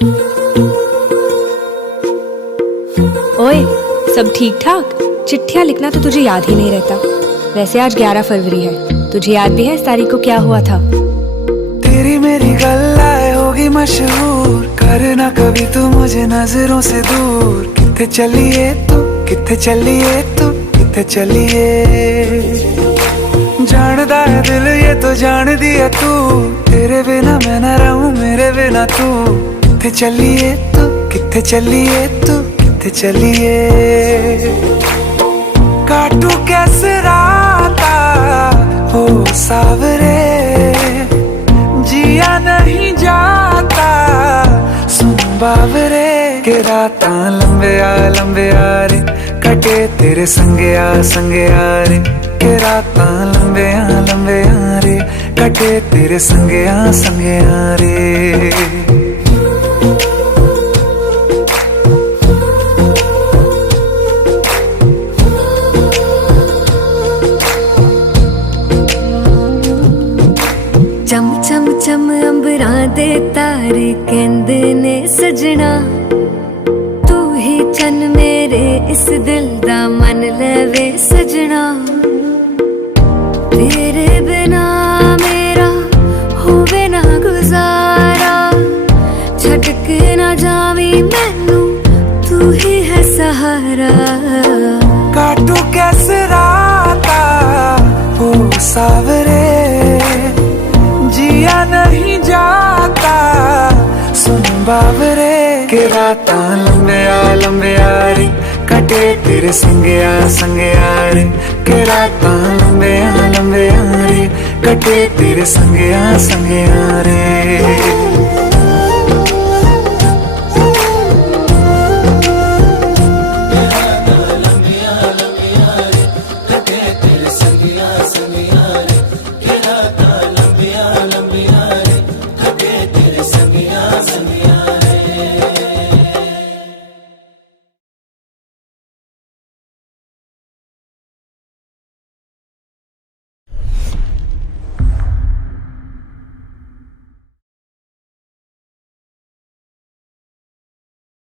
ओए, सब ठीक ठाक? चिट्ठियाँ लिखना तो तुझे याद ही नहीं रहता। वैसे आज 11 फरवरी है, तुझे याद भी है इस तारीख को क्या हुआ था? तेरी मेरी गल्लाए होगी मशहूर, करना कभी तू मुझे नजरों से दूर। किथे चलिए तू, किथे चलिए तू, किथे चलिए। जानदा है दिल ये तो जान दिया तू, तेरे बिना मैं न रहूं मेरे बिना तू। किथे चलिए तू, किथे चलिए तू, किथे चलिए। काटू कैसे राता हो सावरे, जिया नहीं जाता सुन बावरे। के रातां लंबे आ रे, कटे तेरे संगे आ रे। के रातां लंबे आ रे, कटे तेरे संगे आ रे। चम चम चम अंबरां दे तारे कहंदे ने सजना, तू ही चन मेरे इस दिल दा मन लेवे सजना। तेरे बिना मेरा होवे ना गुजारा, छड़ के ना जावी मैनू तू ही है सहारा। काटू कैसे राता हो सावरे, जिया नहीं जाता सुन बावरे। के रातां लंबे आ रे, कटे तेरे संगे आ रे। के रातां लंबे आ रे, कटे तेरे संगे आ रे।